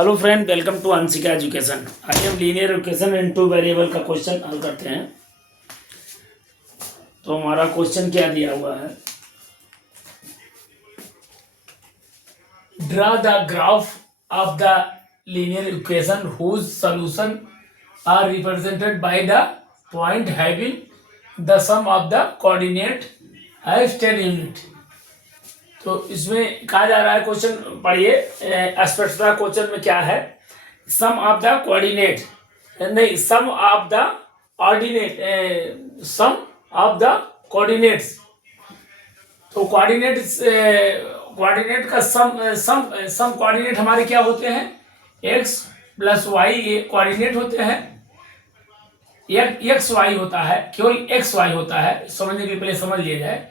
Hello friend, welcome to Anshika education. आइए हम linear equation in two variable का question हल करते हैं। तो हमारा क्वेश्चन क्या दिया हुआ है, draw the graph of the linear equation whose solution are represented by the point having the sum of the coordinate as 10 unit. तो इसमें कहा जा रहा है, क्वेश्चन पढ़िए, स्पष्टता क्वेश्चन में क्या है, सम ऑफ द कोऑर्डिनेट, नहीं sum of the ordinate, sum of the coordinates. तो कोऑर्डिनेट का सम कोऑर्डिनेट हमारे क्या होते हैं, x प्लस वाई, ये कोऑर्डिनेट होते हैं। एक्स वाई होता है, केवल एक्स वाई होता है, समझने के लिए पहले समझ लिया जाए,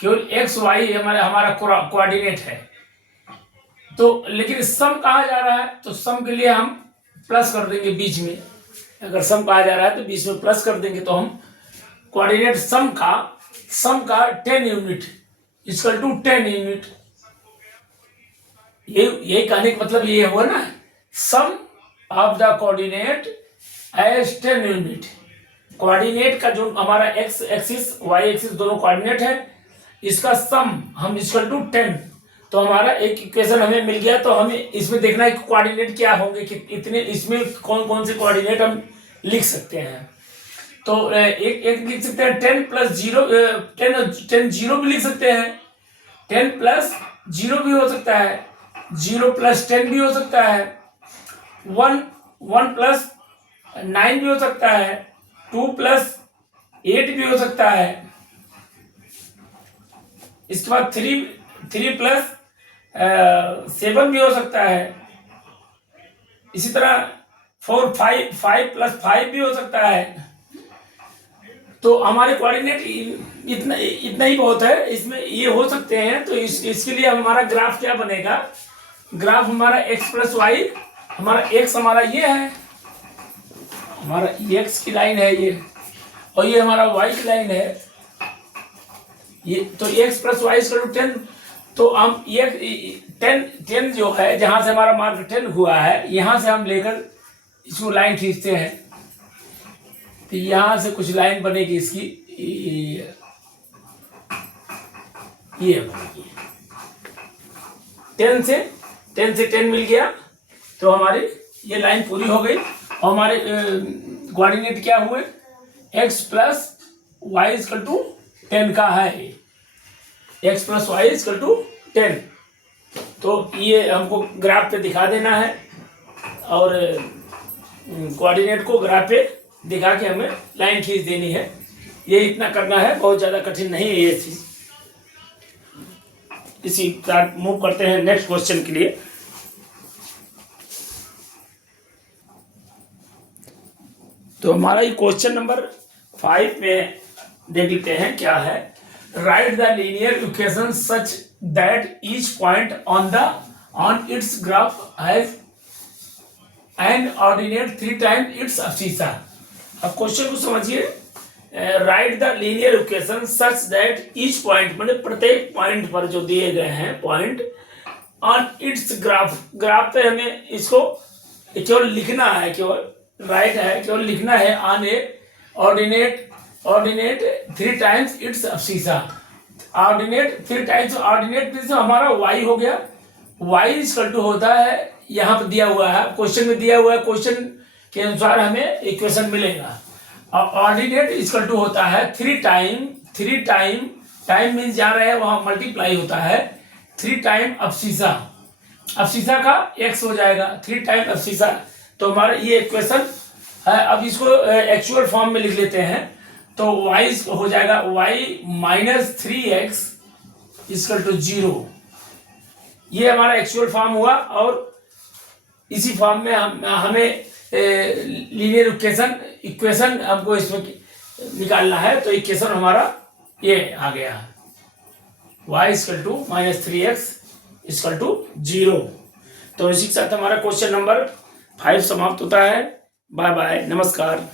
केवल एक्स वाई हमारा कोऑर्डिनेट है। तो लेकिन सम कहा जा रहा है, तो सम के लिए हम प्लस कर देंगे बीच में। अगर सम कहा जा रहा है तो बीच में प्लस कर देंगे, तो हम कोऑर्डिनेट सम का 10 यूनिट इक्वल टू 10 यूनिट। यही कहने का मतलब ये हुआ ना, sum of the coordinate as 10 unit. Coordinate का जो हमारा एक्स एक्सिस वाई एक्सिस दोनों कोऑर्डिनेट है, इसका सम हम इक्वल टू 10। तो हमारा एक इक्वेशन हमें मिल गया। तो हमें इसमें देखना है कि कोऑर्डिनेट क्या होंगे, कि इतने इसमें कौन कौन से कोऑर्डिनेट हम लिख सकते हैं। तो एक लिख सकते हैं 10 प्लस 0, 10 0 भी लिख सकते हैं, 10 प्लस 0 भी हो सकता है, 0 प्लस 10 भी हो सकता है, 1 प्लस 9 भी हो सकता है, 2 प्लस 8 भी हो सकता है। इसके बाद 3 प्लस 7 भी हो सकता है। इसी तरह 5 प्लस 5 भी हो सकता है। तो हमारे कोऑर्डिनेट इतना ही बहुत है, इसमें ये हो सकते हैं। तो इसके लिए हमारा ग्राफ क्या बनेगा, ग्राफ हमारा x प्लस वाई, हमारा x हमारा ये है, हमारा x की लाइन है ये, और ये हमारा y की लाइन है ये। तो x plus Y equal to 10। तो हम ये 10 जो है, जहां से हमारा मार्क 10 हुआ है, यहां से हम लेकर इसको लाइन खींचते हैं। तो यहां से कुछ लाइन बनेगी इसकी, ये बनेगी 10 से 10 मिल गया। तो हमारी ये लाइन पूरी हो गई। और हमारे कोऑर्डिनेट क्या हुए, x plus Y equal to 10 का है, x plus Y equal to 10। तो ये हमको ग्राफ पे दिखा देना है, और कोऑर्डिनेट को ग्राफ पे दिखा के हमें लाइन खींच देनी है। ये इतना करना है, बहुत ज़्यादा कठिन नहीं है ये चीज़। इसी तरह मूव करते हैं नेक्स्ट क्वेश्चन के लिए। तो हमारा ये क्वेश्चन नंबर 5 में देख लेते हैं क्या है, write the linear equation such that each point on its graph has an ordinate 3 times its abscissa. अब क्वेश्चन को समझिए, write the linear equation such that each point, मतलब प्रत्येक पॉइंट पर जो दिए गए हैं पॉइंट, ऑन इट्स ग्राफ पे हमें इसको केवल लिखना है, केवल राइट है, केवल लिखना है on a ordinate 3 times its abscissa. Ordinate 3 times, ordinate means हमारा y हो गया, y इक्वल टू होता है, यहाँ पर दिया हुआ है, क्वेश्चन में दिया हुआ है, क्वेश्चन के अनुसार हमें इक्वेशन मिलेगा। और ऑर्डिनेट इक्वल टू होता है 3 टाइम मीन्स जा रहे हैं वहां मल्टीप्लाई होता है, 3 टाइम अब्सिसा, अब्सिसा का x हो जाएगा, 3 टाइम अब्सिसा। तो हमारा ये इक्वेशन है। अब इसको एक्चुअल फॉर्म में लिख लेते हैं। तो y हो जाएगा y minus 3x equal to 0। ये हमारा एक्चुअल फॉर्म हुआ, और इसी फॉर्म में हमें लीनियर इक्वेशन हमको इसमें निकालना है। तो इक्वेशन हमारा ये आ गया, y equal to minus 3x equal to 0। तो इसी के साथ हमारा क्वेश्चन नंबर 5 समाप्त होता है। बाय बाय, नमस्कार।